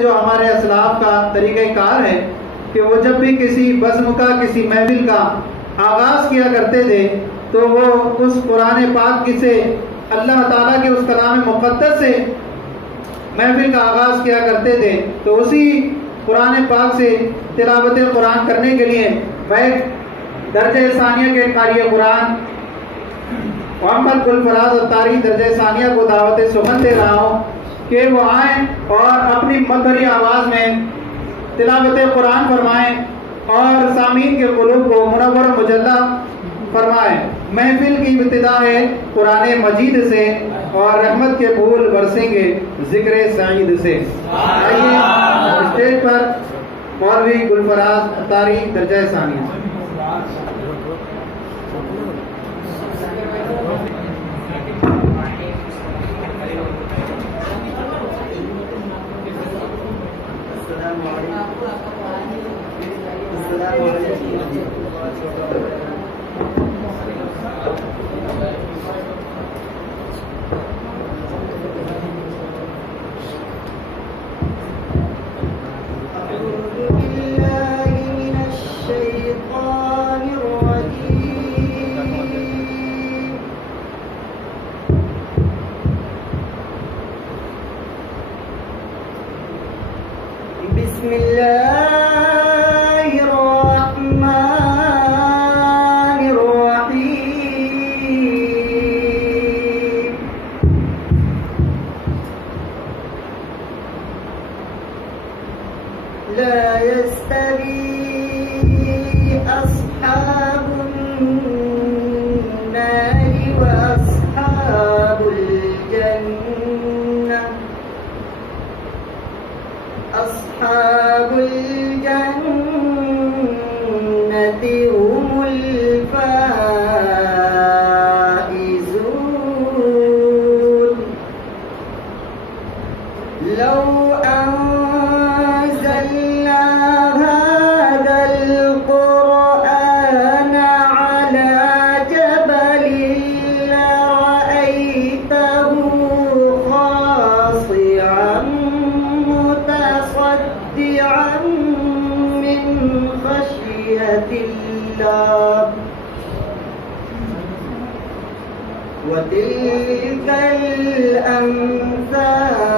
جو ہمارے اسلاف کا طریقہ کار ہے کہ وہ جب بھی کسی بزم کا کسی محفل کا آغاز کیا کرتے تھے تو وہ اس قرآن پاک کی سے اللہ تعالیٰ کے اس کلام مقدس سے محفل کا آغاز کیا کرتے تھے. تو اسی قرآن پاک سے تلاوت قرآن کرنے کے لیے میں درجہ ثانیہ کے قاری قرآن محمد گلفراز اتاری درجہ ثانیہ کو دعوت سخن دے رہا ہوں کہ وہ آئیں اور اپنی مدھری آواز میں تلاوت قرآن فرمائیں اور سامعین کے قلوب کو منور و مجلہ فرمائیں. محفل کی ابتدا ہے قرآن مجید سے اور رحمت کے پھول برسیں گے ذکر سعید سے. آئیے اسٹیج پر مولوی گلفراز اتاری درجہ ثانیہ. بسم اللہ الرحمن الرحیم. لا يستوي أصحاب النار وأصحاب الجنة. أصحاب الجنة هم الفائزون. لو أنزلنا هذا القرآن على جبل لرأيته خاشعا متصدعا من خشية الله. وتلك الأمثال